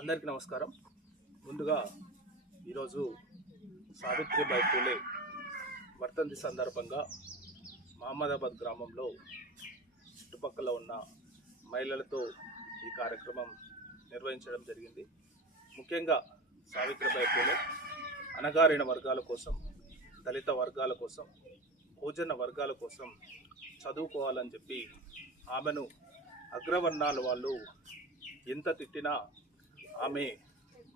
అందరికీ నమస్కారం. ముందుగా ఈరోజు సావిత్రిబాయి పూలే వర్ధంతి సందర్భంగా మహమ్మదాబాద్ గ్రామంలో చుట్టుపక్కల ఉన్న మహిళలతో ఈ కార్యక్రమం నిర్వహించడం జరిగింది. ముఖ్యంగా సావిత్రిబాయి పూలే అణగారిన వర్గాల కోసం, దళిత వర్గాల కోసం, బహుజన వర్గాల కోసం చదువుకోవాలని చెప్పి ఆమెను అగ్రవర్ణాల వాళ్ళు ఎంత తిట్టినా ఆమె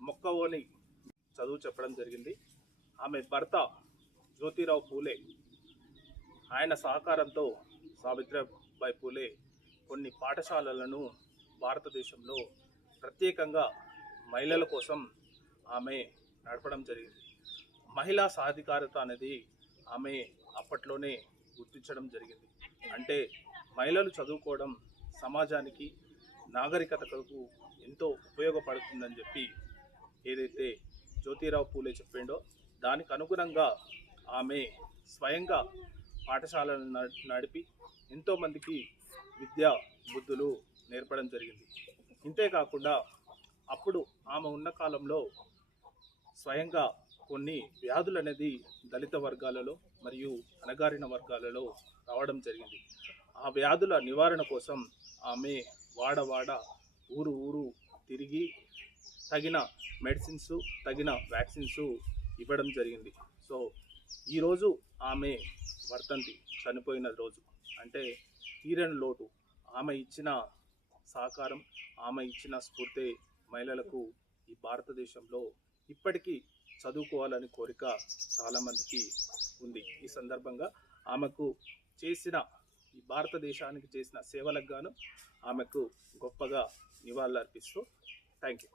మొక్కవోని చదువు చెప్పడం జరిగింది. ఆమె భర్త జ్యోతిరావు పూలే ఆయన సహకారంతో సావిత్రిబాయి పూలే కొన్ని పాఠశాలలను భారతదేశంలో ప్రత్యేకంగా మహిళల కోసం ఆమె నడపడం జరిగింది. మహిళా సాధికారత అనేది ఆమె అప్పట్లోనే గుర్తించడం జరిగింది. అంటే మహిళలు చదువుకోవడం సమాజానికి, నాగరికతకు ఎంతో ఉపయోగపడుతుందని చెప్పి ఏదైతే జ్యోతిరావు పూలే చెప్పిండో దానికి అనుగుణంగా ఆమె స్వయంగా పాఠశాలను నడిపి ఎంతోమందికి విద్యా బుద్ధులు నేర్పడం జరిగింది. ఇంతేకాకుండా అప్పుడు ఆమె ఉన్న కాలంలో స్వయంగా కొన్ని వ్యాధులు అనేది దళిత వర్గాలలో మరియు అణగారిన వర్గాలలో రావడం జరిగింది. ఆ వ్యాధుల నివారణ కోసం ఆమె వాడ ఊరు తిరిగి తగిన మెడిసిన్స్, తగిన వ్యాక్సిన్స్ ఇవ్వడం జరిగింది. సో ఈరోజు ఆమె వర్ధంతి, చనిపోయిన రోజు అంటే తీరని లోటు. ఆమె ఇచ్చిన సహకారం, ఆమె ఇచ్చిన స్ఫూర్తి మహిళలకు ఈ భారతదేశంలో ఇప్పటికీ చదువుకోవాలని కోరిక చాలామందికి ఉంది. ఈ సందర్భంగా ఆమెకు చేసిన, ఈ భారతదేశానికి చేసిన సేవలకు గాను ఆమెకు గొప్పగా నివాళులు అర్పిస్తూ థ్యాంక్ యూ.